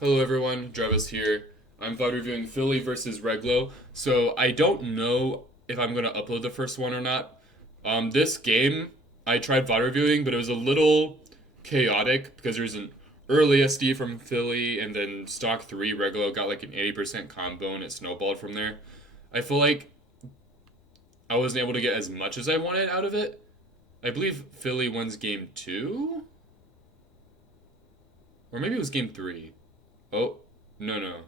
Hello everyone, Travis here. I'm VOD reviewing Fillie versus Reglo. So I don't know if I'm gonna upload the first one or not. This game I tried VOD reviewing, but it was a little chaotic because there's an early SD from Fillie and then stock 3 Reglo got like an 80% combo and it snowballed from there. I feel like I wasn't able to get as much as I wanted out of it. I believe Fillie wins game 2? Or maybe it was game 3. Oh, no.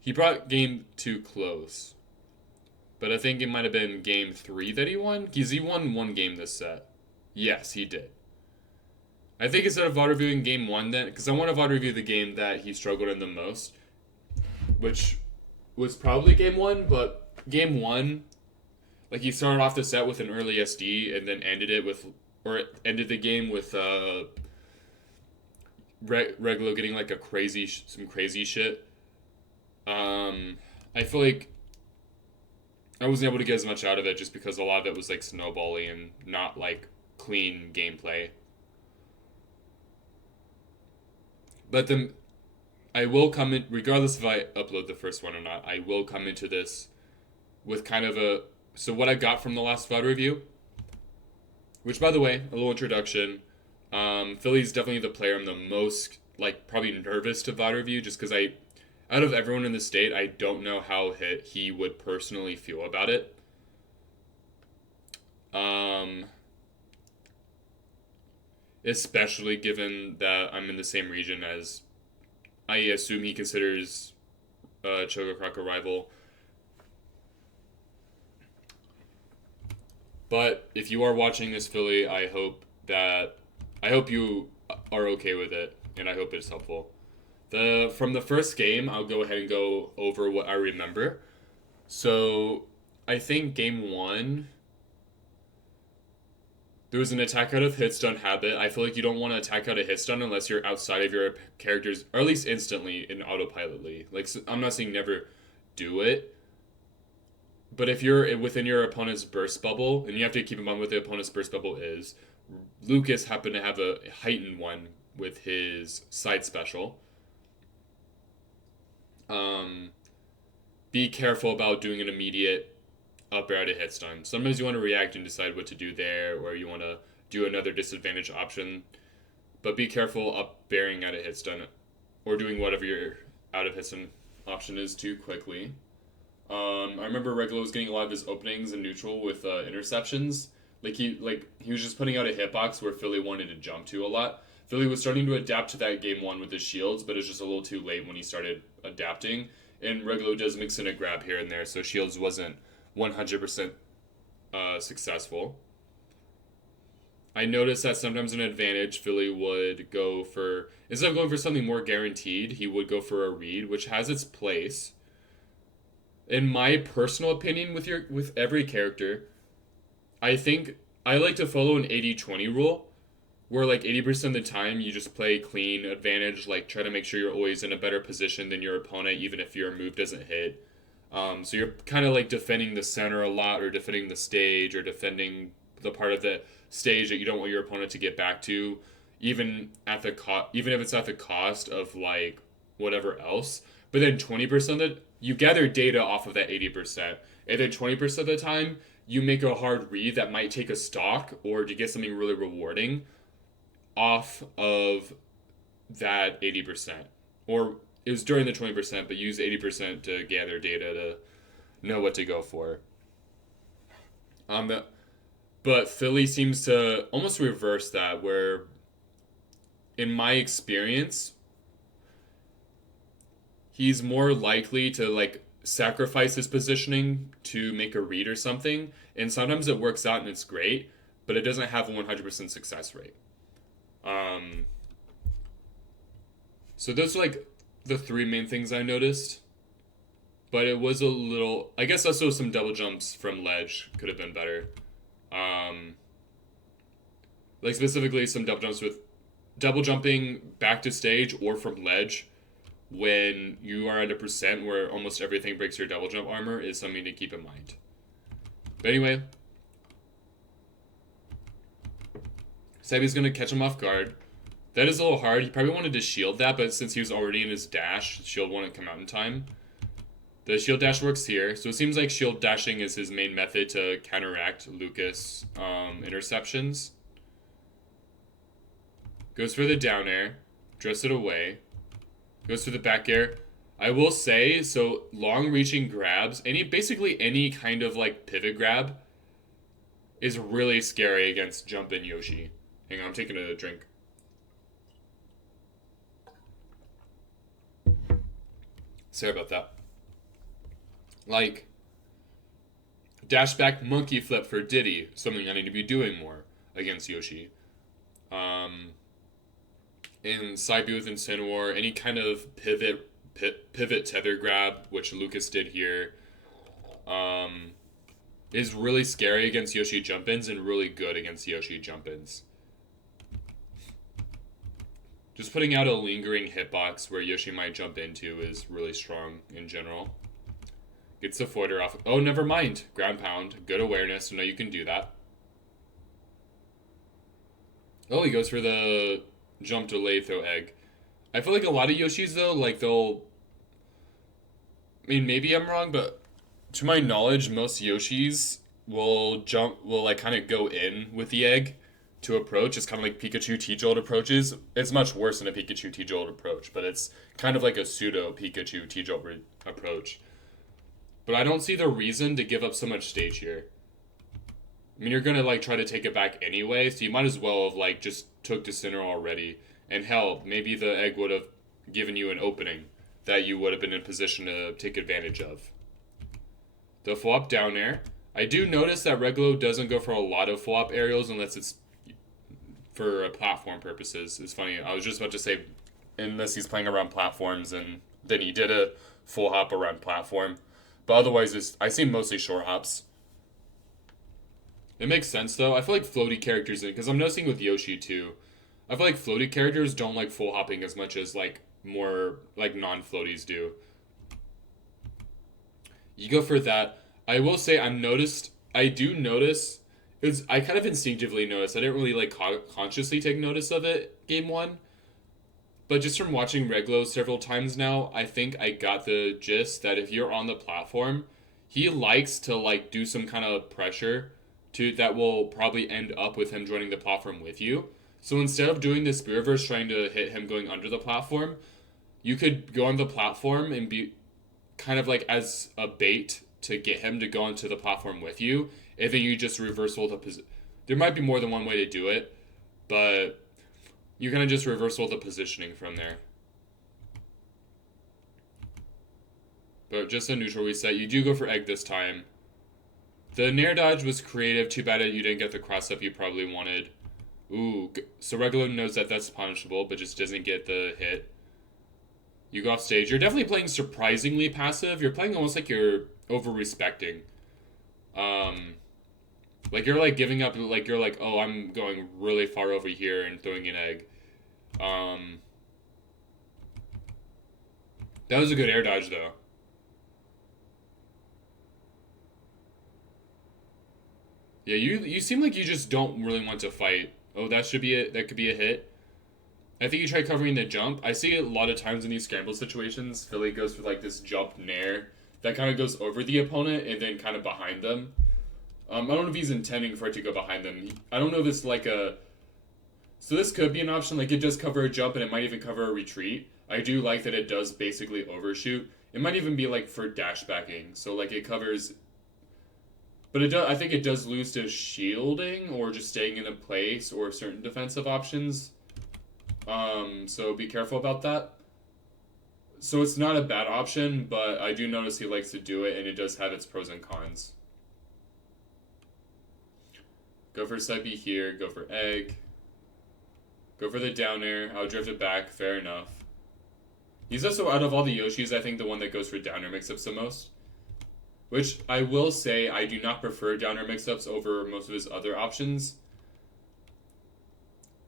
He brought game 2 close. But I think it might have been game 3 that he won. Because he won one game this set. Yes, he did. I think instead of VOD reviewing game 1 then, because I want to VOD review the game that he struggled in the most, which was probably game 1, but game 1, like he started off the set with an early SD and then ended the game with Reglo getting like some crazy shit. I feel like I wasn't able to get as much out of it just because a lot of it was like snowbally and not like clean gameplay. But then I will come in, regardless if I upload the first one or not, I will come into this with kind of a. So, what I got from the last VOD review, which by the way, a little introduction. Phillie's definitely the player I'm the most, like, probably nervous to VOD review just because out of everyone in the state, I don't know how he would personally feel about it. Especially given that I'm in the same region as I assume he considers Chogokrock a rival. But if you are watching this, Fillie, I hope you are okay with it, and I hope it's helpful. From the first game, I'll go ahead and go over what I remember. So I think game 1 there was an attack out of hit stun habit. I feel like you don't want to attack out of hit stun unless you're outside of your characters, or at least instantly in autopilotly. Like, I'm not saying never do it, but if you're within your opponent's burst bubble, and you have to keep in mind what the opponent's burst bubble is, Lucas happened to have a heightened one with his side special. Be careful about doing an immediate up air at a hit stun. Sometimes you want to react and decide what to do there, or you want to do another disadvantage option. But be careful up bearing at a hit stun, or doing whatever your out of hit stun option is too quickly. I remember Reglo was getting a lot of his openings in neutral with interceptions. He was just putting out a hitbox where Fillie wanted to jump to a lot. Fillie was starting to adapt to that game 1 with his shields, but it was just a little too late when he started adapting. And Reglo does mix in a grab here and there, so shields wasn't 100% successful. I noticed that sometimes an advantage, Fillie would go for, instead of going for something more guaranteed, he would go for a read, which has its place. In my personal opinion, with every character, I think I like to follow an 80-20 rule, where like 80% of the time you just play clean advantage, like try to make sure you're always in a better position than your opponent, even if your move doesn't hit. So you're kind of like defending the center a lot, or defending the stage, or defending the part of the stage that you don't want your opponent to get back to, even if it's at the cost of like whatever else. But then 20% of it, you gather data off of that 80%, and then 20% of the time you make a hard read that might take a stock or to get something really rewarding off of that 80%. Or it was during the 20%, but use 80% to gather data to know what to go for. But Fillie seems to almost reverse that, where, in my experience, he's more likely to like sacrifice his positioning to make a read or something, and sometimes it works out and it's great, but it doesn't have a 100% success rate. So those are like the 3 main things I noticed. But it was a little. I guess also some double jumps from ledge could have been better. Like specifically some double jumps with double jumping back to stage or from ledge when you are at a percent where almost everything breaks your double jump armor is something to keep in mind. But anyway, Sebi's going to catch him off guard. That is a little hard. He probably wanted to shield that, but since he was already in his dash, shield wouldn't come out in time. The shield dash works here, so it seems like shield dashing is his main method to counteract Lucas interceptions. Goes for the down air, drifts it away. Goes for the back air. I will say, so long reaching grabs, basically any kind of like pivot grab is really scary against jump in Yoshi. Hang on, I'm taking a drink. Sorry about that. Like, dash back monkey flip for Diddy, something I need to be doing more against Yoshi. In side B with Incineroar, any kind of pivot tether grab, which Lucas did here, is really scary against Yoshi jump-ins and really good against Yoshi jump-ins. Just putting out a lingering hitbox where Yoshi might jump into is really strong in general. Gets the foider off. Oh, never mind. Ground pound. Good awareness. So now you can do that. Oh, he goes for the jump delay throw egg. I feel like a lot of Yoshis, though, like they'll... I mean, maybe I'm wrong, but to my knowledge, most Yoshis will like kind of go in with the egg to approach. It's kind of like Pikachu T-Jolt approaches. It's much worse than a Pikachu T-Jolt approach, but it's kind of like a pseudo Pikachu T-Jolt approach. But I don't see the reason to give up so much stage here. I mean, you're gonna like try to take it back anyway, so you might as well have like just took to center already. And hell, maybe the egg would have given you an opening that you would have been in position to take advantage of. The flop down air. I do notice that Reglo doesn't go for a lot of flop aerials unless it's for platform purposes. It's funny, I was just about to say unless he's playing around platforms, and then he did a full hop around platform. But otherwise, I see mostly short hops. It makes sense, though. I feel like floaty characters, because I'm noticing with Yoshi, too. I feel like floaty characters don't like full hopping as much as, like, more, like, non-floaties do. You go for that. I will say, I do notice, I kind of instinctively noticed. I didn't really, like, consciously take notice of it, game one. But just from watching Reglo several times now, I think I got the gist that if you're on the platform, he likes to like do some kind of pressure that will probably end up with him joining the platform with you. So instead of doing the spear reverse trying to hit him going under the platform, you could go on the platform and be kind of like as a bait to get him to go onto the platform with you. And then you just reversal the position. There might be more than one way to do it, but you kind of just reversal the positioning from there. But just a neutral reset. You do go for egg this time. The Nair dodge was creative. Too bad you didn't get the cross up you probably wanted. Ooh, so Regular knows that that's punishable, but just doesn't get the hit. You go off stage. You're definitely playing surprisingly passive. You're playing almost like you're over-respecting. Like you're like giving up, like you're like, oh, I'm going really far over here and throwing an egg. That was a good air dodge, though. Yeah, you seem like you just don't really want to fight. Oh, that could be a hit. I think you try covering the jump. I see a lot of times in these scramble situations, Fillie goes for like this jump nair that kind of goes over the opponent and then kind of behind them. I don't know if he's intending for it to go behind them. I don't know if it's like a... So this could be an option, like it does cover a jump and it might even cover a retreat. I do like that it does basically overshoot. It might even be like for dash backing. So like it covers... But I think it does lose to shielding or just staying in a place or certain defensive options. So be careful about that. So it's not a bad option, but I do notice he likes to do it and it does have its pros and cons. Go for side B here, go for egg. Go for the down air. I'll drift it back. Fair enough. He's also, out of all the Yoshis, I think the one that goes for down air mix-ups the most. Which, I will say, I do not prefer down air mix-ups over most of his other options.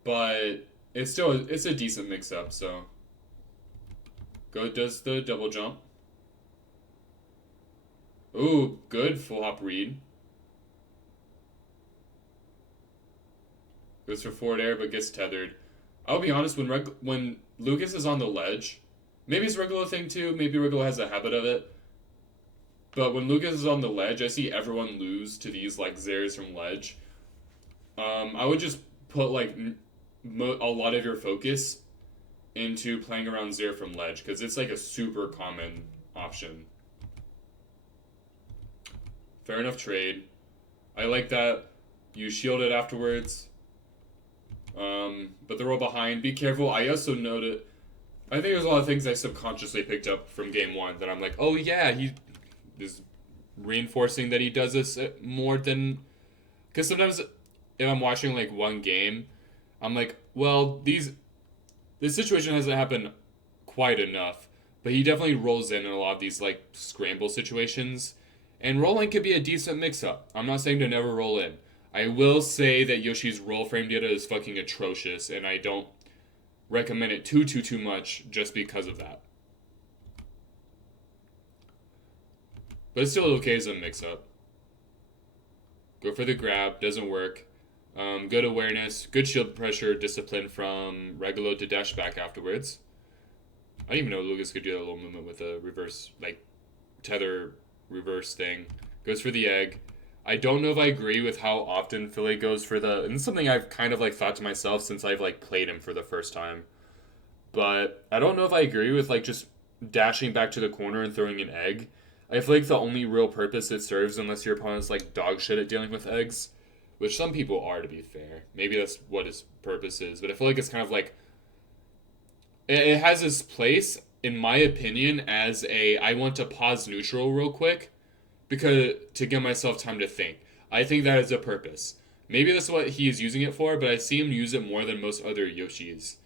But it's a decent mix-up, so. Does the double jump. Ooh, good full hop read. Goes for forward air, but gets tethered. I'll be honest, when Lucas is on the ledge, maybe it's a regular thing too. Maybe regular has a habit of it. But when Lucas is on the ledge, I see everyone lose to these like Zers from ledge. I would just put like a lot of your focus into playing around Zer from ledge because it's like a super common option. Fair enough trade. I like that. You shield it afterwards. But the roll behind, be careful. I also noted, I think there's a lot of things I subconsciously picked up from game one that I'm like, oh yeah, he is reinforcing that he does this more than. Because sometimes if I'm watching like one game, I'm like, well, this situation hasn't happened quite enough. But he definitely rolls in a lot of these like scramble situations. And rolling could be a decent mix up. I'm not saying to never roll in. I will say that Yoshi's roll frame data is fucking atrocious, and I don't recommend it too much just because of that. But it's still okay as a mix up. Go for the grab, doesn't work. Good awareness, good shield pressure, discipline from Regulo to dash back afterwards. I didn't even know Lucas could do that little movement with a reverse, like, tether reverse thing. Goes for the egg. I don't know if I agree with how often Fillie goes for the, and it's something I've kind of like thought to myself since I've like played him for the first time. But I don't know if I agree with like just dashing back to the corner and throwing an egg. I feel like the only real purpose it serves, unless your opponent's like dog shit at dealing with eggs, which some people are to be fair. Maybe that's what his purpose is, but I feel like it's kind of like it has its place, in my opinion, as a I want to pause neutral real quick because to give myself time to think. I think that is a purpose. Maybe that's what he is using it for, but I see him use it more than most other Yoshis.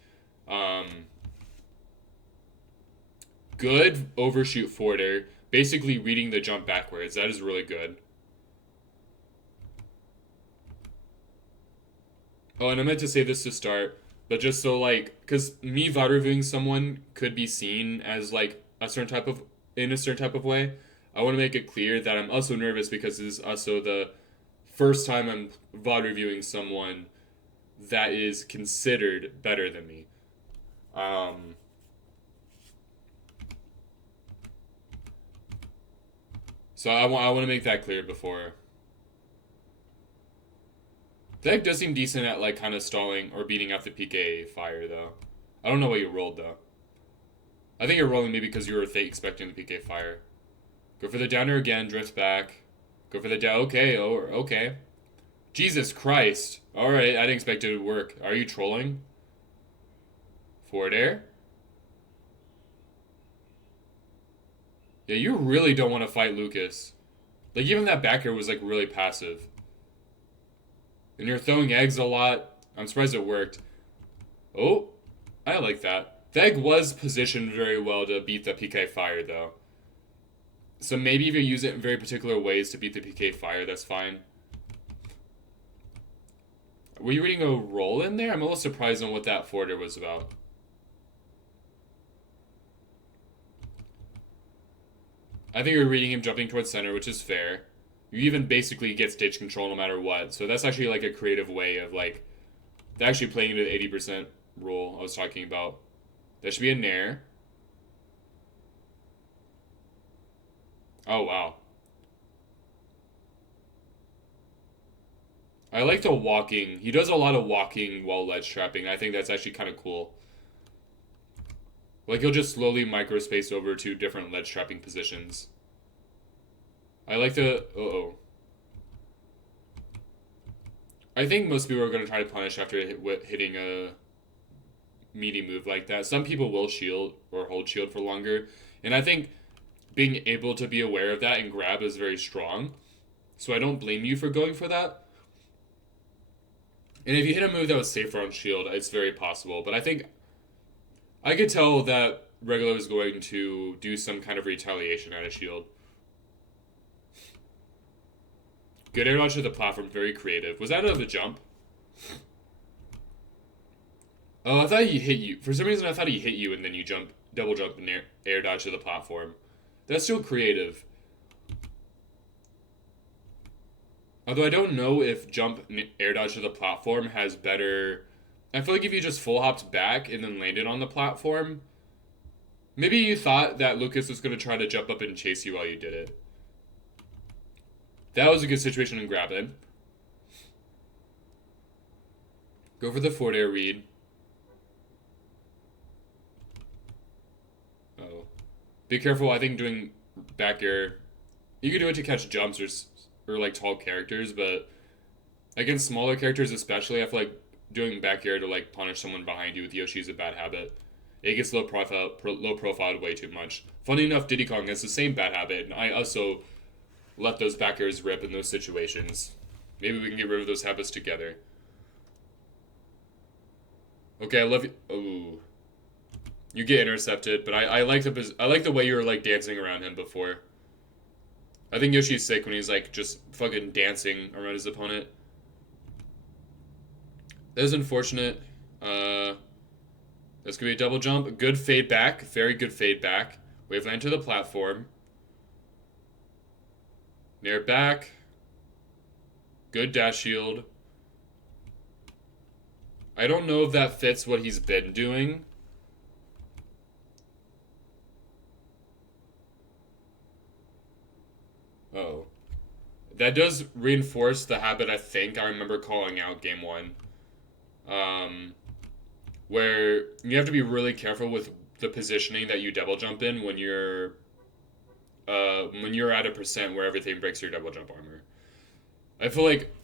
Good overshoot forwarder, basically reading the jump backwards. That is really good. Oh, and I meant to say this to start, but just so like, because me VOD reviewing someone could be seen as like in a certain type of way. I want to make it clear that I'm also nervous because this is also the first time I'm VOD reviewing someone that is considered better than me. So I want to make that clear before. The deck does seem decent at like kind of stalling or beating out the PK fire though. I don't know what you rolled though. I think you're rolling maybe because you were expecting the PK fire. Go for the downer again, drift back. Go for the down. Okay, okay. Jesus Christ. Alright, I didn't expect it to work. Are you trolling? Forward air? Yeah, you really don't want to fight Lucas. Like, even that back air was, like, really passive. And you're throwing eggs a lot. I'm surprised it worked. Oh, I like that. The egg was positioned very well to beat the PK fire, though. So maybe if you use it in very particular ways to beat the PK fire, that's fine. Were you reading a roll in there? I'm a little surprised on what that forwarder was about. I think you're reading him jumping towards center, which is fair. You even basically get stage control no matter what. So that's actually like a creative way of like actually playing into the 80% roll I was talking about. That should be a nair. Oh, wow. I like the walking. He does a lot of walking while ledge trapping. I think that's actually kind of cool. Like, he'll just slowly microspace over to different ledge trapping positions. I like the... Uh-oh. I think most people are going to try to punish after hitting a meaty move like that. Some people will shield or hold shield for longer. And I think being able to be aware of that and grab is very strong. So I don't blame you for going for that. And if you hit a move that was safer on shield, it's very possible. But I think I could tell that Regulo is going to do some kind of retaliation out of shield. Good air dodge to the platform, very creative. Was that out of the jump? Oh, I thought he hit you. For some reason, I thought he hit you and then you double jump and air dodge to the platform. That's still creative. Although I don't know if jump air dodge to the platform has better I feel like if you just full hopped back and then landed on the platform, maybe you thought that Lucas was going to try to jump up and chase you while you did it. That was a good situation to grab in. Go for the forward air read. Oh. Be careful, I think doing back air. You can do it to catch jumps or like tall characters, but against smaller characters especially, I feel like doing back air to like punish someone behind you with Yoshi is a bad habit. It gets low profiled way too much. Funny enough, Diddy Kong has the same bad habit, and I also let those back airs rip in those situations. Maybe we can get rid of those habits together. Okay, I love you. Ooh, you get intercepted, but I like the way you were like dancing around him before. I think Yoshi's sick when he's like just fucking dancing around his opponent. That is unfortunate. That's gonna be a double jump. Good fade back. Very good fade back. Waveland to the platform. Nair back. Good dash shield. I don't know if that fits what he's been doing. Oh. That does reinforce the habit I think I remember calling out game one. Where you have to be really careful with the positioning that you double jump in when you're at a percent where everything breaks your double jump armor. I feel like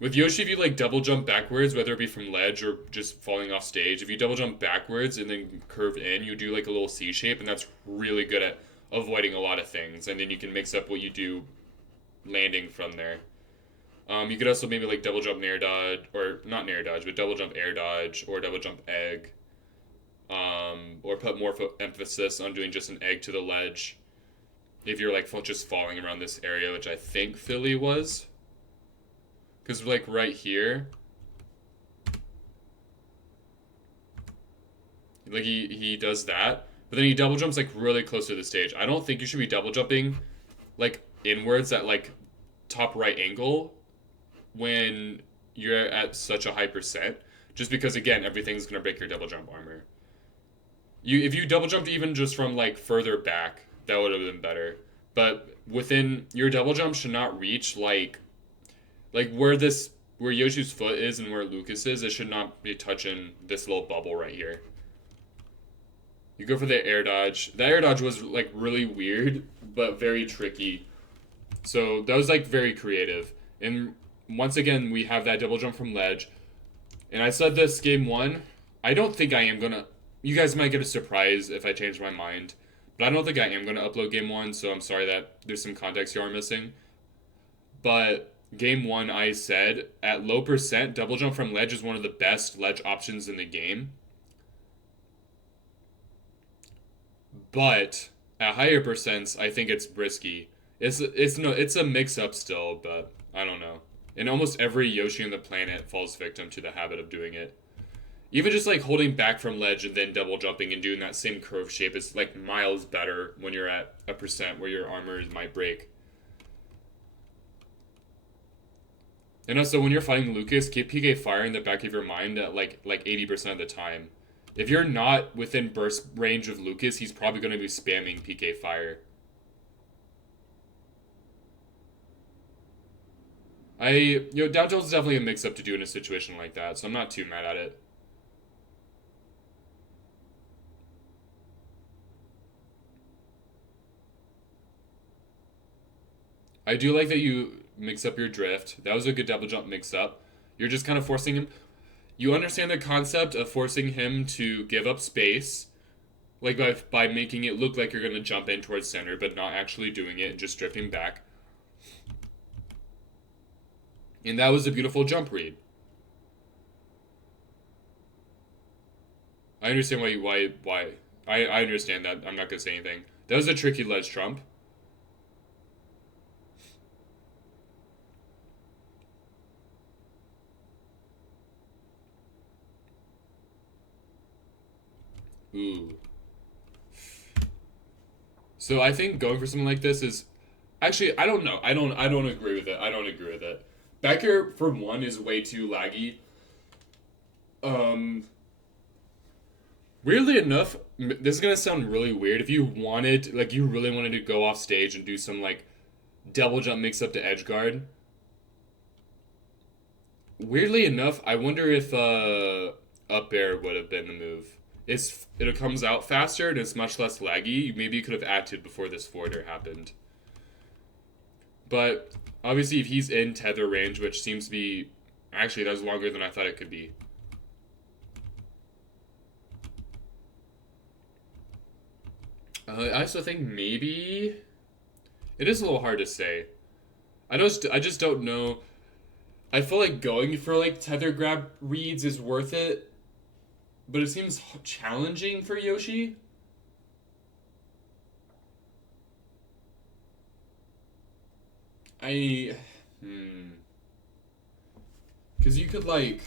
with Yoshi, if you like double jump backwards, whether it be from ledge or just falling off stage, if you double jump backwards and then curve in, you do like a little C shape, and that's really good at avoiding a lot of things. And then you can mix up what you do landing from there. You could also maybe like double jump nair dodge, or not nair dodge, but double jump air dodge, or double jump egg. Or put more emphasis on doing just an egg to the ledge. If you're like just falling around this area, which I think Fillie was. Because like right here, like he does that, but then he double jumps like really close to the stage. I don't think you should be double jumping like inwards at like top right angle when you're at such a high percent, just because again everything's gonna break your double jump armor. If you double jumped even just from like further back, that would have been better. But within your double jump should not reach like where Yoshi's foot is and where Lucas is, it should not be touching this little bubble right here. You go for the air dodge. The air dodge was like really weird, but very tricky. So that was like very creative. And once again, we have that double jump from ledge. And I said this game one. I don't think I am gonna. You guys might get a surprise if I change my mind, but I don't think I am gonna upload game one. So I'm sorry that there's some context you are missing. But game one, I said at low percent, double jump from ledge is one of the best ledge options in the game. But at higher percents, I think it's risky. It's a mix up still, but I don't know. And almost every Yoshi on the planet falls victim to the habit of doing it. Even just like holding back from ledge and then double jumping and doing that same curve shape is like miles better when you're at a percent where your armor might break. And also, when you're fighting Lucas, keep PK Fire in the back of your mind at like 80% of the time. If you're not within burst range of Lucas, he's probably going to be spamming PK Fire. Down tilt is definitely a mix-up to do in a situation like that, so I'm not too mad at it. I do like that you mix up your drift. That was a good double jump mix-up. You're just kind of forcing him. You understand the concept of forcing him to give up space, like by making it look like you're going to jump in towards center, but not actually doing it and just drifting back. And that was a beautiful jump read. I understand why. I understand that. I'm not going to say anything. That was a tricky ledge trump. Ooh. So I think going for something like this is actually I don't know. I don't agree with it. I don't agree with it. Back air for one is way too laggy. Um, Weirdly enough, this is gonna sound really weird. If you wanted, like, you really wanted to go off stage and do some like double jump mix up to edge guard. Weirdly enough, I wonder if up air would have been the move. It comes out faster and it's much less laggy. Maybe you could have acted before this forward air happened. But obviously, if he's in tether range, which seems to be actually that was longer than I thought it could be. I also think maybe it is a little hard to say. I just don't know. I feel like going for like tether grab reads is worth it, but it seems challenging for Yoshi. I because you could like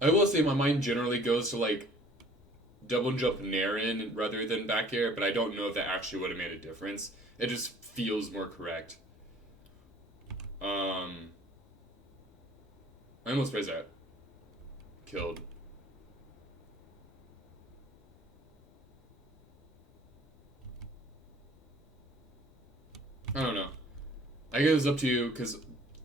I will say my mind generally goes to like double jump nair in rather than back air, but I don't know if that actually would have made a difference. It just feels more correct. I almost praised that. Killed. I don't know. I guess it's up to you because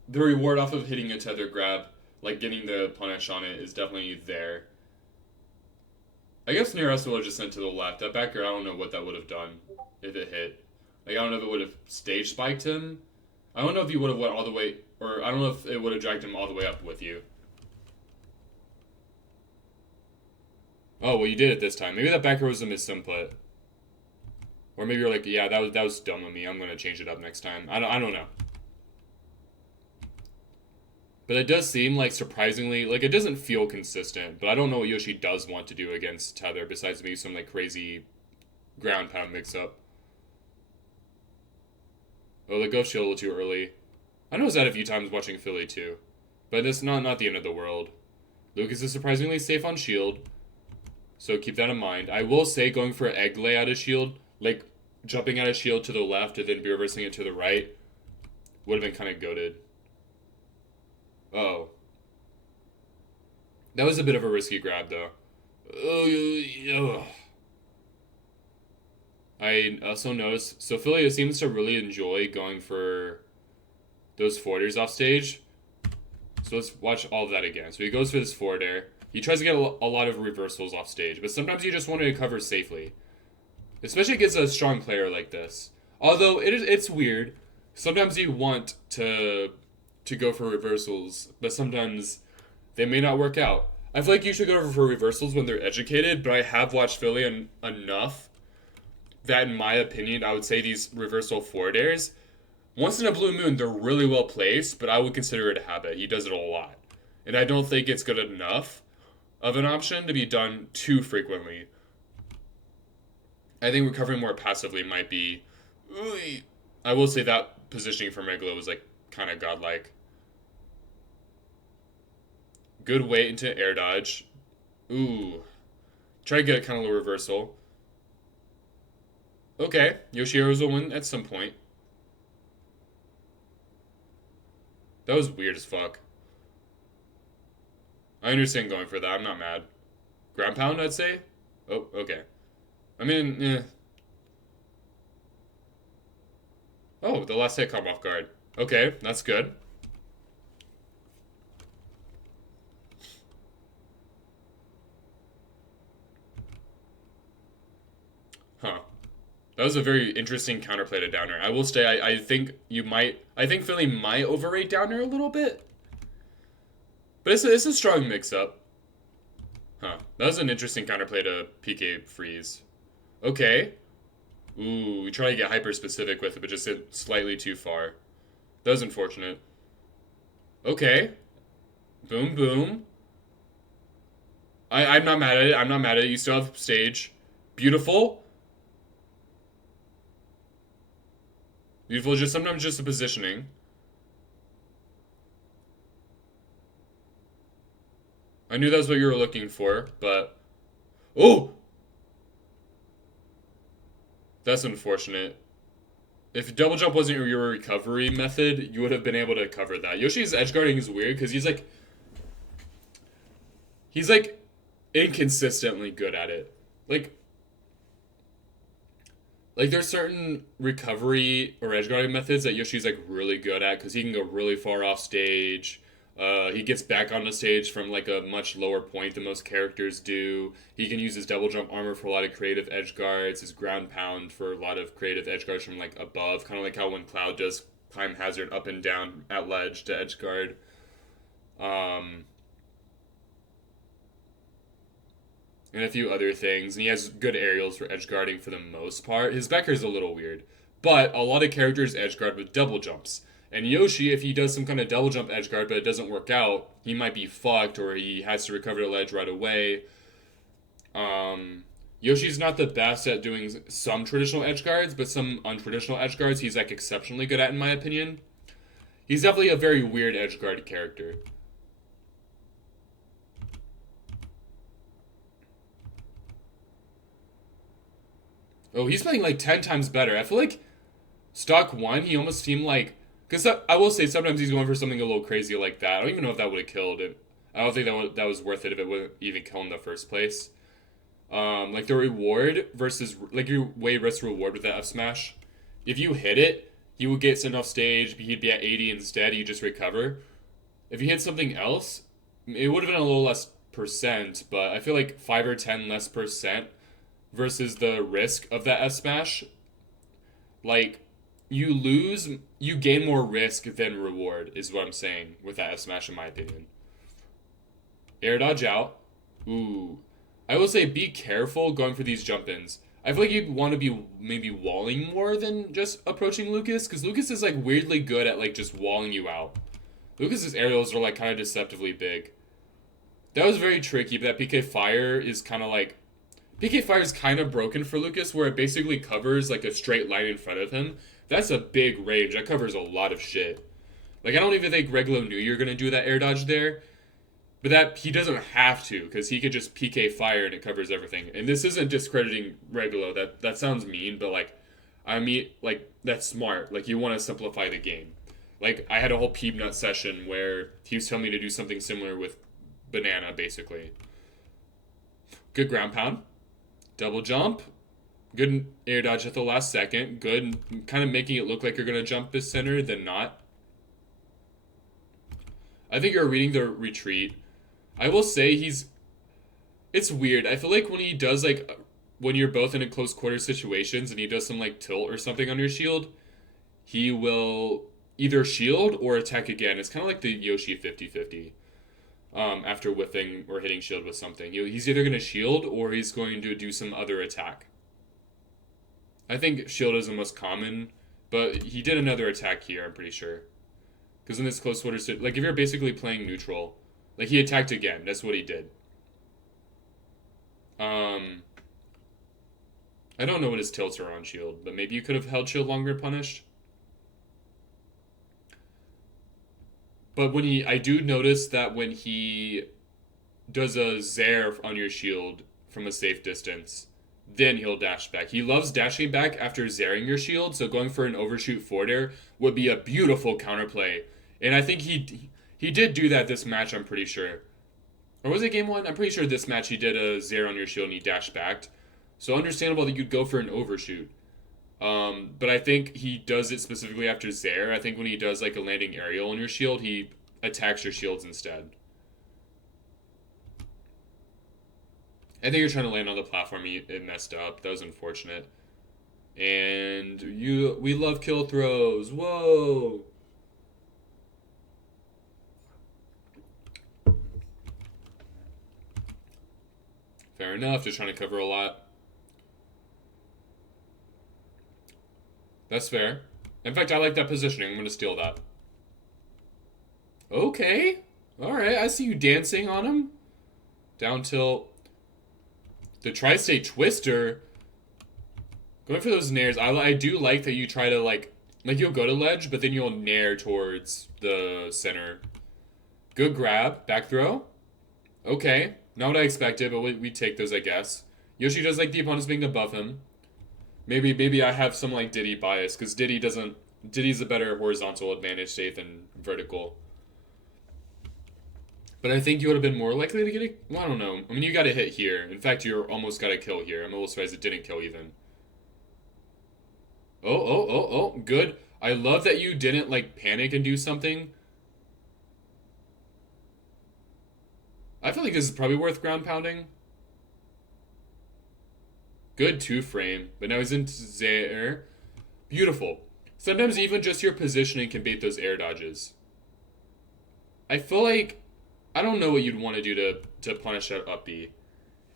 the reward off of hitting a tether grab, like getting the punish on it, is definitely there. I guess Nair also would have just sent to the left. That back air, I don't know what that would have done if it hit. Like, I don't know if it would have stage spiked him. I don't know if he would have went all the way, or I don't know if it would have dragged him all the way up with you. Oh, well, you did it this time. Maybe that back air was a misinput. Or maybe you're like, yeah, that was dumb of me. I'm gonna change it up next time. I don't know. But it does seem like surprisingly, like it doesn't feel consistent. But I don't know what Yoshi does want to do against Tether besides maybe some like crazy ground pound mix up. Oh, the ghost shield a little too early. I noticed that a few times watching Fillie too, but it's not the end of the world. Lucas is surprisingly safe on shield, so keep that in mind. I will say going for an egg lay out of shield, like jumping out of shield to the left and then be reversing it to the right, would have been kind of goated. Oh. That was a bit of a risky grab, though. Oh, I also noticed, so Fillie seems to really enjoy going for those forwarders off stage. So let's watch all of that again. So he goes for this forward air. He tries to get a lot of reversals off stage, but sometimes you just want to recover safely. Especially against a strong player like this. Although it's weird. Sometimes you want to go for reversals, but sometimes they may not work out. I feel like you should go for reversals when they're educated, but I have watched Fillie enough that, in my opinion, I would say these reversal forward airs, once in a blue moon, they're really well placed, but I would consider it a habit. He does it a lot. And I don't think it's good enough of an option to be done too frequently. I think recovering more passively might be... I will say that positioning for Megalo was like kind of godlike. Good weight into air dodge. Ooh. Try to get a kind of little reversal. Okay, Yoshiharu's will win at some point. That was weird as fuck. I understand going for that. I'm not mad. Ground pound, I'd say? Oh, okay. I mean, Oh, the last hit caught him off guard. Okay, that's good. Huh. That was a very interesting counterplay to downer. I will say, I think you might... I think Fillie might overrate downer a little bit. But it's a strong mix-up. Huh. That was an interesting counterplay to PK freeze. Okay. Ooh, we try to get hyper-specific with it, but just hit slightly too far. That was unfortunate. Okay. Boom, boom. I'm not mad at it. I'm not mad at it. You still have stage. Beautiful. Beautiful. Just sometimes just the positioning. I knew that was what you were looking for, but... Oh! That's unfortunate. If double jump wasn't your recovery method, you would have been able to cover that. Yoshi's edge guarding is weird because he's like inconsistently good at it. Like like there's certain recovery or edge guarding methods that Yoshi's like really good at because he can go really far off stage. He gets back on the stage from like a much lower point than most characters do. He can use his double jump armor for a lot of creative edge guards, his ground pound for a lot of creative edge guards from like above, kind of like how when Cloud does Time Hazard up and down at ledge to edge guard. Um, and a few other things. And he has good aerials for edge guarding for the most part. His Becker is a little weird, but a lot of characters edge guard with double jumps. And Yoshi, if he does some kind of double jump edge guard but it doesn't work out, he might be fucked or he has to recover the ledge right away. Yoshi's not the best at doing some traditional edge guards, but some untraditional edge guards he's like exceptionally good at in my opinion. He's definitely a very weird edge guard character. Oh, he's playing like 10 times better. I feel like Stock 1, he almost seemed like... Because I will say sometimes he's going for something a little crazy like that. I don't even know if that would have killed it. I don't think that was worth it if it would even kill in the first place. Like the reward versus... Like your weigh risk reward with that F smash. If you hit it, he would get sent off stage. He'd be at 80 instead. You just recover. If you hit something else, it would have been a little less percent. But I feel like 5 or 10 less percent versus the risk of that F smash. Like... you gain more risk than reward, is what I'm saying with that F smash, in my opinion. Air dodge out. Ooh. I will say be careful going for these jump ins. I feel like you'd want to be maybe walling more than just approaching Lucas, because Lucas is like weirdly good at like just walling you out. Lucas's aerials are like kind of deceptively big. That was very tricky, but that PK Fire is kind of like... PK Fire is kind of broken for Lucas, where it basically covers like a straight line in front of him. That's a big range. That covers a lot of shit. Like, I don't even think Regulo knew you're going to do that air dodge there. But that he doesn't have to, because he could just PK Fire and it covers everything. And this isn't discrediting Regulo. That sounds mean, but, like, I mean, like, that's smart. Like, you want to simplify the game. Like, I had a whole Peanut session where he was telling me to do something similar with Banana, basically. Good ground pound. Double jump. Good air dodge at the last second. Good, kind of making it look like you're going to jump this center, then not. I think you're reading the retreat. I will say it's weird. I feel like when he does, like, when you're both in a close quarter situations and he does some, like, tilt or something on your shield, he will either shield or attack again. It's kind of like the Yoshi 50-50. After whiffing or hitting shield with something. He's either going to shield or he's going to do some other attack. I think shield is the most common, but he did another attack here, I'm pretty sure. Because in this close quarter, like if you're basically playing neutral, like he attacked again, that's what he did. I don't know what his tilts are on shield, but maybe you could have held shield longer and punished. But I do notice that when he does a Zair on your shield from a safe distance, then he'll dash back. He loves dashing back after Zairing your shield, so going for an overshoot forward air would be a beautiful counterplay. And I think he did do that this match, I'm pretty sure. Or was it game one? I'm pretty sure this match he did a Zair on your shield and he dashed back. So understandable that you'd go for an overshoot. But I think he does it specifically after Zair. I think when he does like a landing aerial on your shield, he attacks your shields instead. I think you're trying to land on the platform. It messed up. That was unfortunate. And we love kill throws. Whoa. Fair enough. Just trying to cover a lot. That's fair. In fact, I like that positioning. I'm going to steal that. Okay. Alright, I see you dancing on him. Down tilt. The tri-state twister. Going for those nairs. I do like that you try to, like you'll go to ledge, but then you'll nair towards the center. Good grab. Back throw. Okay. Not what I expected, but we take those, I guess. Yoshi does like the opponents being above him. Maybe I have some like Diddy bias because Diddy's a better horizontal advantage state than vertical. But I think you would have been more likely to get it. Well, I don't know. I mean, you got a hit here. In fact, you almost got a kill here. I'm a little surprised it didn't kill even. Oh, good. I love that you didn't like panic and do something. I feel like this is probably worth ground pounding. Good two frame, but now he's into there. Beautiful. Sometimes even just your positioning can bait those air dodges. I feel like I don't know what you'd want to do to punish that up B.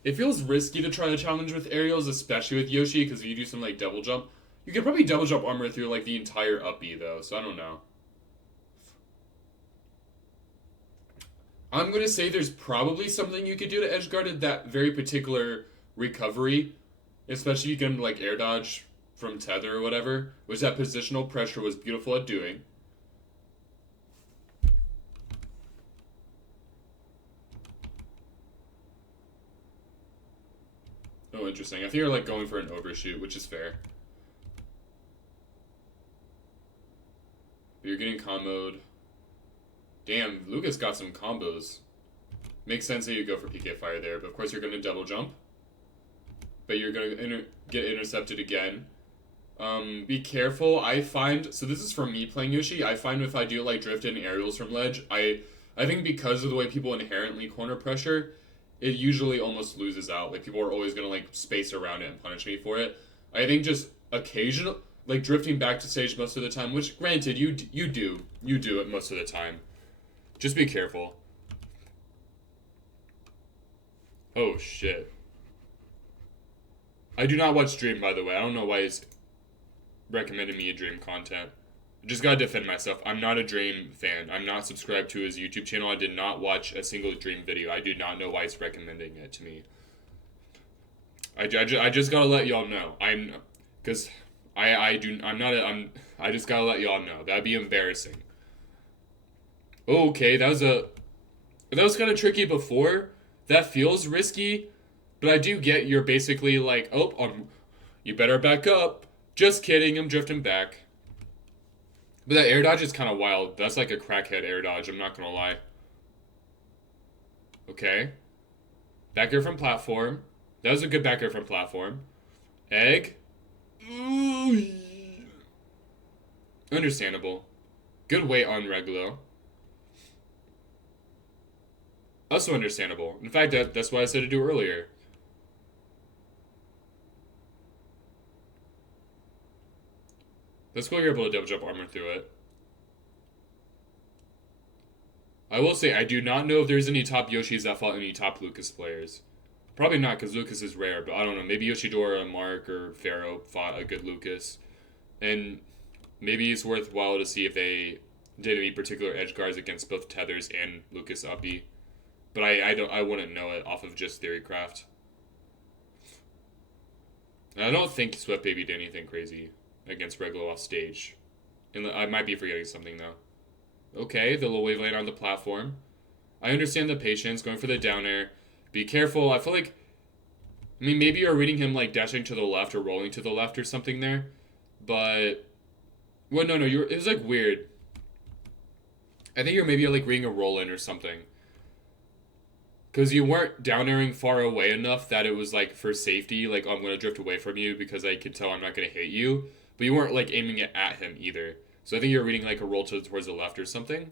It feels risky to try to challenge with aerials, especially with Yoshi, because if you do some like double jump, you could probably double jump armor through like the entire up B though. So I don't know. I'm gonna say there's probably something you could do to edge guard that very particular recovery, especially if you can like air dodge from tether or whatever, which that positional pressure was beautiful at doing. Oh, interesting. I think you're like going for an overshoot, which is fair. But you're getting comboed. Damn, Lucas got some combos. Makes sense that you go for PK Fire there, but of course you're going to double jump. But you're going to get intercepted again. Be careful. I find, so this is from me playing Yoshi, I find if I do like drift in aerials from ledge, I think because of the way people inherently corner pressure, it usually almost loses out. Like people are always going to like space around it and punish me for it. I think just occasional, like drifting back to stage most of the time, which granted you do it most of the time. Just be careful. Oh shit. I do not watch Dream, by the way. I don't know why he's recommending me a Dream content. I just gotta defend myself. I'm not a Dream fan. I'm not subscribed to his YouTube channel. I did not watch a single Dream video. I do not know why he's recommending it to me. I just gotta let y'all know. I just gotta let y'all know. That'd be embarrassing. Okay, that was kind of tricky before. That feels risky, but I do get you're basically like, you better back up. Just kidding, I'm drifting back. But that air dodge is kind of wild. That's like a crackhead air dodge, I'm not gonna lie. Okay. Back air from platform. That was a good back air from platform. Egg. Ooh. Understandable. Good weight on Regulo. Also understandable. In fact, that's what I said to do earlier. That's cool you're able to double jump armor through it. I will say, I do not know if there's any top Yoshis that fought any top Lucas players. Probably not, because Lucas is rare, but I don't know. Maybe Yoshidora, Mark, or Pharaoh fought a good Lucas. And maybe it's worthwhile to see if they did any particular edge guards against both Tethers and Lucas Uppy. But I wouldn't know it off of just Theorycraft. And I don't think Swift Baby did anything crazy against Reglo off stage. And I might be forgetting something though. Okay, the little wave lane on the platform. I understand the patience, going for the down air. Be careful. I feel like, I mean, maybe you're reading him like dashing to the left or rolling to the left or something there. But, well, no, it was like weird. I think you're maybe like reading a roll in or something. Because you weren't down airing far away enough that it was like for safety, like, oh, I'm going to drift away from you because I could tell I'm not going to hit you. But you weren't like aiming it at him either. So I think you're reading like a roll towards the left or something.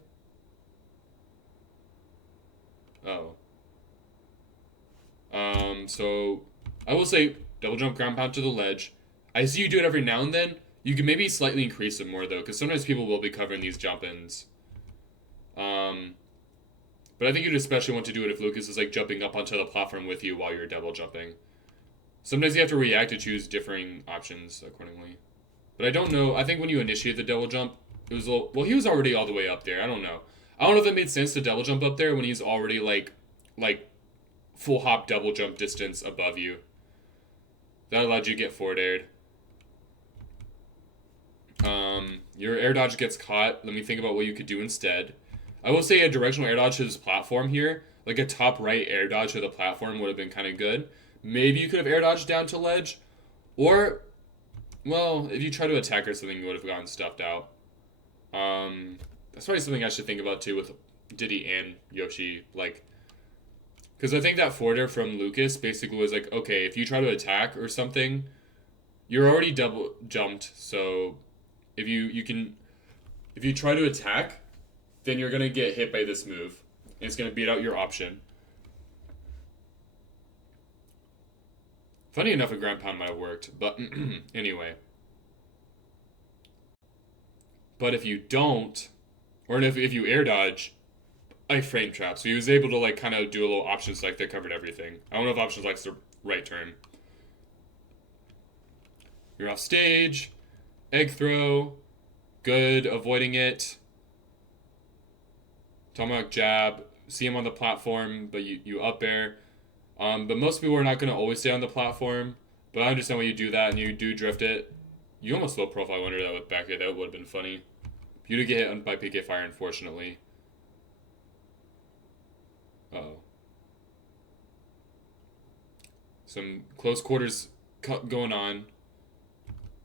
Oh. So I will say double jump ground pound to the ledge. I see you do it every now and then. You can maybe slightly increase it more though, because sometimes people will be covering these jump ins. But I think you'd especially want to do it if Lucas is like jumping up onto the platform with you while you're double jumping. Sometimes you have to react to choose differing options accordingly. But I don't know. I think when you initiate the double jump, it was a little, well, he was already all the way up there. I don't know. I don't know if it made sense to double jump up there when he's already like full hop double jump distance above you. That allowed you to get forward aired. Your air dodge gets caught. Let me think about what you could do instead. I will say a directional air dodge to this platform here, like a top right air dodge to the platform would have been kind of good. Maybe you could have air dodged down to ledge, or Well, if you try to attack or something, you would have gotten stuffed out. That's probably something I should think about too with Diddy and Yoshi. Like, because I think that forwarder from Lucas basically was like, okay, if you try to attack or something, you're already double jumped. So if you try to attack, then you're gonna get hit by this move. And it's gonna beat out your option. Funny enough, a ground pound might have worked, but anyway. But if you don't, or if you air dodge, I frame trap. So he was able to like kind of do a little option select that covered everything. I don't know if option select's the right term. You're off stage, egg throw, good, avoiding it. Tomahawk jab, see him on the platform, but you up air. But most people are not going to always stay on the platform. But I understand why you do that, and you do drift it. You almost low profile under that with back air. That would have been funny. You did get hit by PK fire, unfortunately. Uh-oh. Some close quarters going on.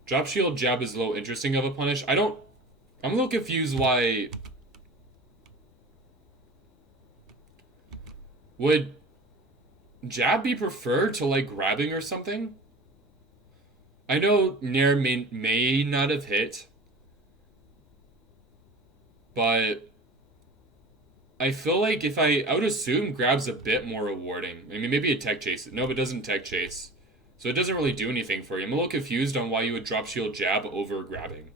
Drop shield jab is a little interesting of a punish. I'm a little confused why. Would jab be preferred to like grabbing or something? I know Nair may not have hit, but I feel like if I would assume grab's a bit more rewarding. I mean, maybe a tech chase. No, it doesn't tech chase. So it doesn't really do anything for you. I'm a little confused on why you would drop shield jab over grabbing.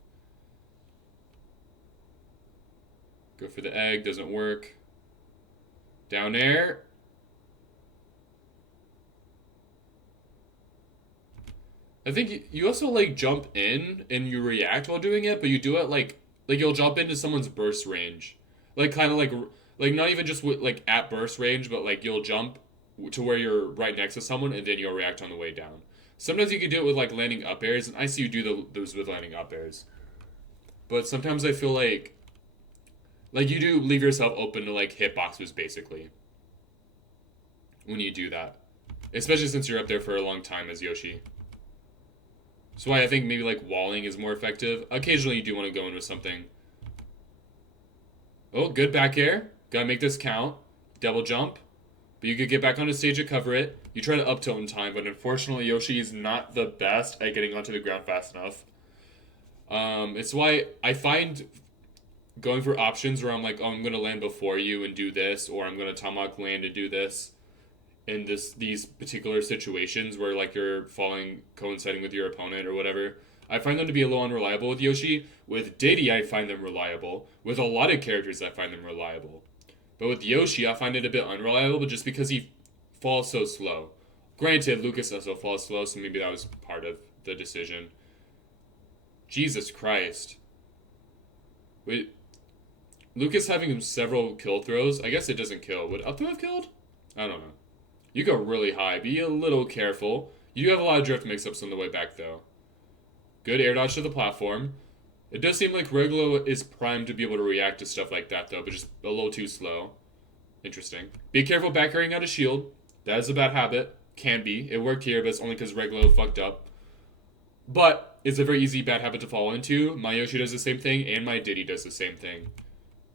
Go for the egg, doesn't work. Down air. I think you also like jump in and you react while doing it, but you do it like you'll jump into someone's burst range. Like kind of like not even just like at burst range, but like you'll jump to where you're right next to someone and then you'll react on the way down. Sometimes you can do it with like landing up airs, and I see you do those with landing up airs. But sometimes I feel like you do leave yourself open to like hitboxes basically when you do that, especially since you're up there for a long time as Yoshi. That's why I think maybe like walling is more effective. Occasionally you do want to go into something. Oh, good back air. Gotta make this count. Double jump. But you could get back on the stage to cover it. You try to up tilt in time, but unfortunately Yoshi is not the best at getting onto the ground fast enough. It's why I find going for options where I'm like, oh, I'm going to land before you and do this, or I'm going to tomahawk land and do this. In these particular situations where like you're falling coinciding with your opponent or whatever, I find them to be a little unreliable with Yoshi. With Diddy, I find them reliable. With a lot of characters, I find them reliable. But with Yoshi, I find it a bit unreliable, but just because he falls so slow. Granted, Lucas also falls slow, so maybe that was part of the decision. Jesus Christ. Wait, Lucas having several kill throws, I guess it doesn't kill. Would up throw have killed? I don't know. You go really high. Be a little careful. You do have a lot of drift mix-ups on the way back, though. Good air dodge to the platform. It does seem like Reglo is primed to be able to react to stuff like that, though, but just a little too slow. Interesting. Be careful back airing out of shield. That is a bad habit. Can be. It worked here, but it's only because Reglo fucked up. But it's a very easy bad habit to fall into. My Yoshi does the same thing, and my Diddy does the same thing.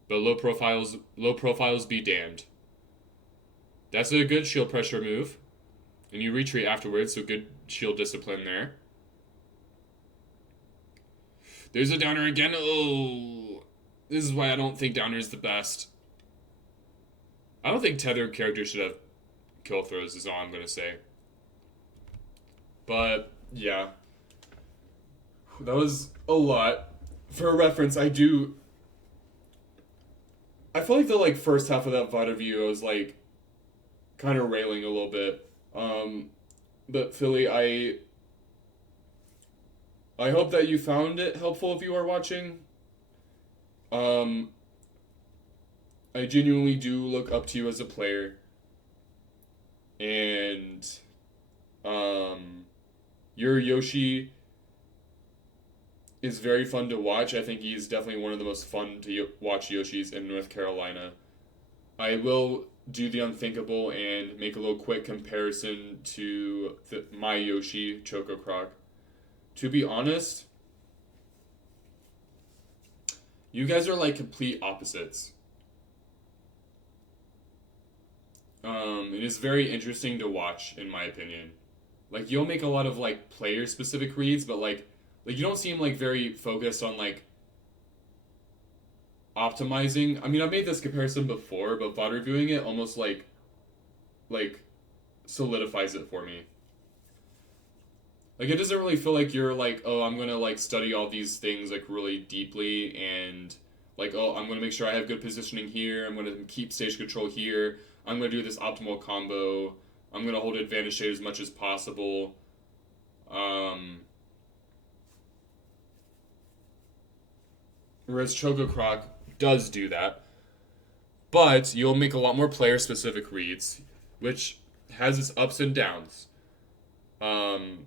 But low profiles be damned. That's a good shield pressure move. And you retreat afterwards, so good shield discipline there. There's a downer again. Oh, this is why I don't think downer is the best. I don't think tethered characters should have kill throws, is all I'm going to say. But, yeah. That was a lot. For a reference, I feel like the first half of that VOD review, I was kind of railing a little bit. But Fillie, I hope that you found it helpful if you are watching. I genuinely do look up to you as a player. And your Yoshi is very fun to watch. I think he's definitely one of the most fun to watch Yoshis in North Carolina. I will do the unthinkable and make a little quick comparison to my Yoshi, Choco Croc. To be honest, you guys are like complete opposites. It is very interesting to watch, in my opinion. Like you'll make a lot of like player specific reads, but like you don't seem like very focused on like optimizing. I mean, I've made this comparison before, but VOD reviewing it almost like solidifies it for me. Like it doesn't really feel like you're like, oh, I'm gonna like study all these things like really deeply and like, oh, I'm gonna make sure I have good positioning here. I'm gonna keep stage control here. I'm gonna do this optimal combo. I'm gonna hold advantage state as much as possible. Um, Whereas Chococroc does do that, but you'll make a lot more player specific reads, which has its ups and downs. Um,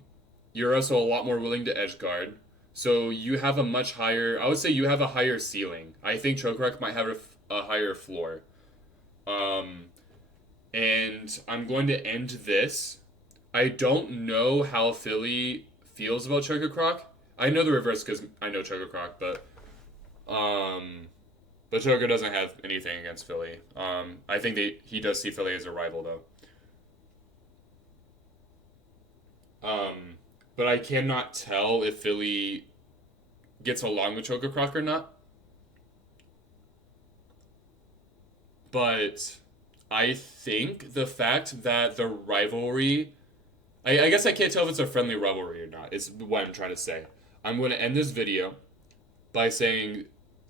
you're also a lot more willing to edge guard. So you have a much higher, I would say you have a higher ceiling. I think Chococroc might have a higher floor. Um, and I'm going to end this. I don't know how Fillie feels about Chococroc. I know the reverse because I know Chococroc, um, but Choco doesn't have anything against Fillie. I think he does see Fillie as a rival though. But I cannot tell if Fillie gets along with Chococroc or not. But I think the fact that the rivalry, I guess I can't tell if it's a friendly rivalry or not, is what I'm trying to say. I'm going to end this video by saying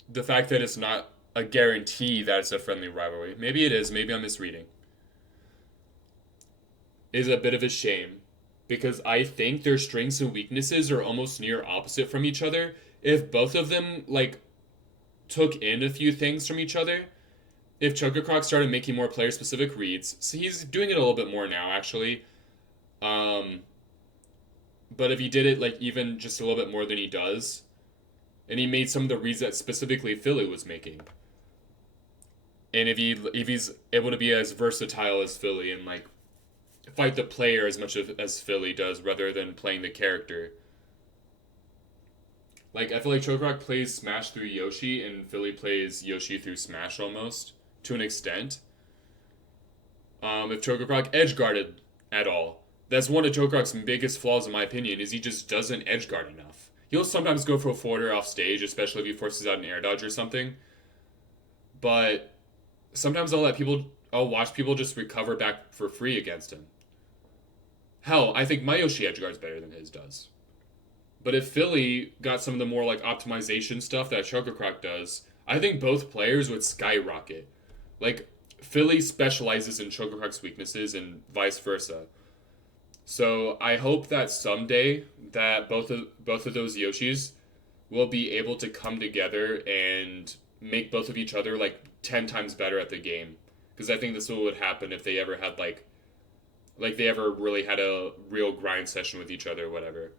the fact that it's not a guarantee that it's a friendly rivalry, maybe it is, maybe I'm misreading, is a bit of a shame because I think their strengths and weaknesses are almost near opposite from each other. If both of them like took in a few things from each other, if Chococroc started making more player specific reads, so he's doing it a little bit more now actually. Um, but if he did it like even just a little bit more than he does, and he made some of the reads that specifically Fillie was making, and if he's able to be as versatile as Fillie and like fight the player as much as Fillie does rather than playing the character. Like I feel like Chococroc plays Smash through Yoshi and Fillie plays Yoshi through Smash almost to an extent. If Chococroc edge guarded at all, that's one of Chococroc's biggest flaws in my opinion. Is he just doesn't edge guard enough. He'll sometimes go for a forwarder off stage, especially if he forces out an air dodge or something. But sometimes I'll watch people just recover back for free against him. Hell, I think my Yoshi edge guard's better than his does. But if Fillie got some of the more like optimization stuff that Chococroc does, I think both players would skyrocket. Like Fillie specializes in Chococroc's weaknesses and vice versa. So I hope that someday that both of those Yoshis will be able to come together and make both of each other like 10 times better at the game. Because I think this would happen if they ever had like they ever really had a real grind session with each other or whatever.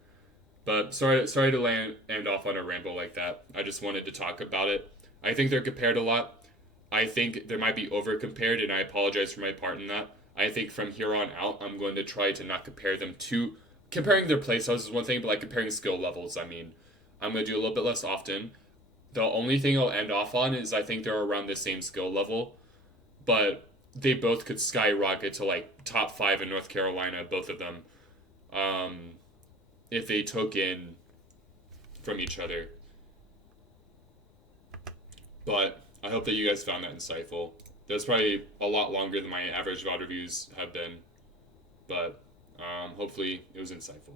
But sorry to end off on a ramble like that. I just wanted to talk about it. I think they're compared a lot. I think they might be over compared, and I apologize for my part in that. I think from here on out, I'm going to try to not compare them to. Comparing their playstyles is one thing, but like comparing skill levels, I mean, I'm going to do a little bit less often. The only thing I'll end off on is I think they're around the same skill level, but they both could skyrocket to like top 5 in North Carolina, both of them, if they took in from each other. But I hope that you guys found that insightful. That's probably a lot longer than my average VOD reviews have been, but hopefully it was insightful.